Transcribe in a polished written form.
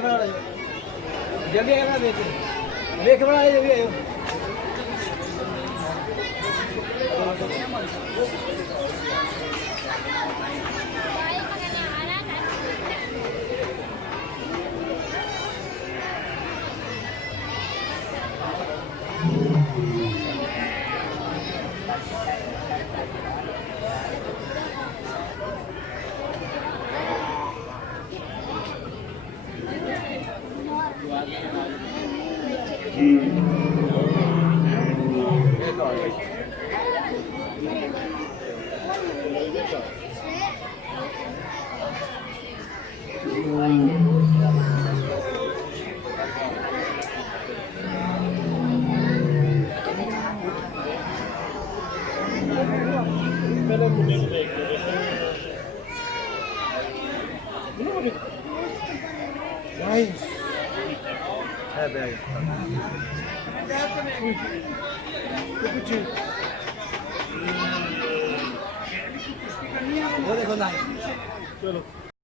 जल्दी आना देख बड़ा जल्दी आयो Nice. है बैग वो देखो ना चलो